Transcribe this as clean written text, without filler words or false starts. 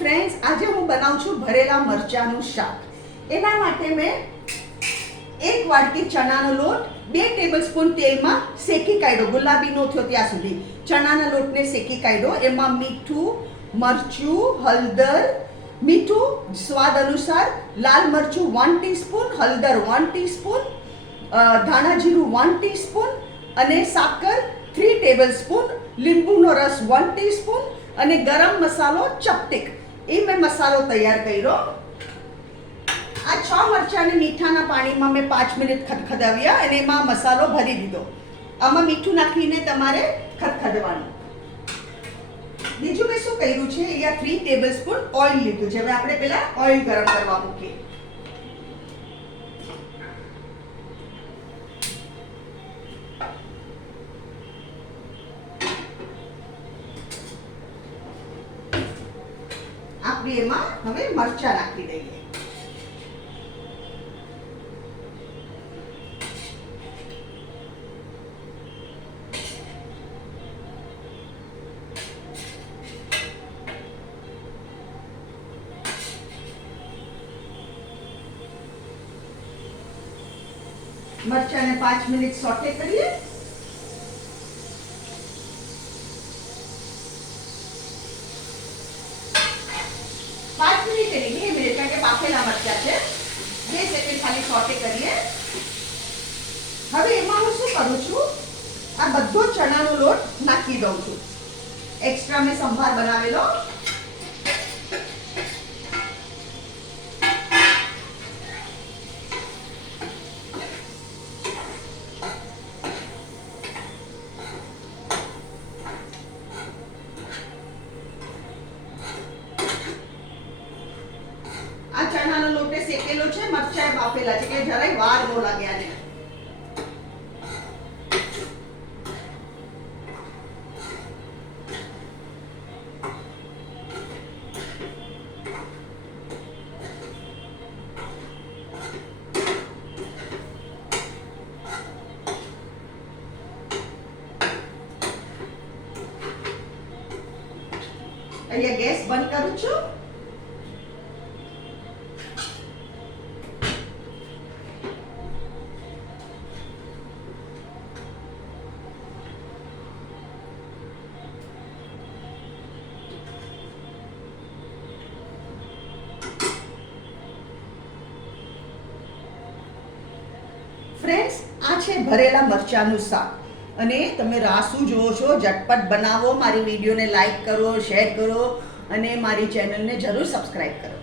Friends, આજે હું બનાવું છું ભરેલા મરચાંનું શાક. એના માટે મેં એક વાટકી ચણાનો લોટ 2 ટેબલસ્પૂન તેલમાં શેકી કાઢ્યો, ગુલાબી નો થયો ત્યાં સુધી. ચણાના લોટને શેકી કાઢ્યો. એમાં મીઠું, મરચું, હળદર, મીઠું સ્વાદ અનુસાર, લાલ મરચું 1 ટીસ્પૂન, હળદર 1 ટીસ્પૂન, ધાણા જીરું 1 ટીસ્પૂન અને સાકર 3 ટેબલસ્પૂન, લીંબુનો રસ 1 ટીસ્પૂન અને ગરમ મસાલો ચપટીક. એ મેં મસાલો તૈયાર કર્યો. આ 6 મરચાંને મીઠાના પાણીમાં મેં 5 મિનિટ ખદખદાવ્યા અને એમાં મસાલો ભરી દીધો. આમાં મીઠું નાખીને તમારે ખદખદવાનું. બીજું મેં શું કર્યું છે, અહીંયા 3 ટેબલસ્પૂન ઓઇલ લીધું છે. હવે આપણે પહેલા ઓઇલ ગરમ કરવા મૂકીએ. આપણે એમાં હવે મરચાં નાખી દઈએ. મરચાંને 5 મિનિટ સોટે કરીએ. કારણ કે બાફેલા મરચાં છે. 2 સેકન્ડ ખાલી સોટે કરીએ. હવે એમાં હું શું કરું છું, આ બધો ચણાનો લોટ નાખી દઉં છું. એક્સ્ટ્રા મેં સંભાર બનાવેલો. ચણાનો લોટ શેકેલો છે, મરચાં બાફેલા છે, કે જરાય વાર ન લાગે આને. અહીંયા ગેસ બંધ કરું છું. ફ્રેન્ડ્સ, આ છે ભરેલા મરચાંનું શાક અને તમે રાસુ જોવો છો. ઝટપટ બનાવો. મારી વિડીયોને લાઈક કરો, શેર કરો અને મારી ચેનલને જરૂર સબસ્ક્રાઈબ કરો.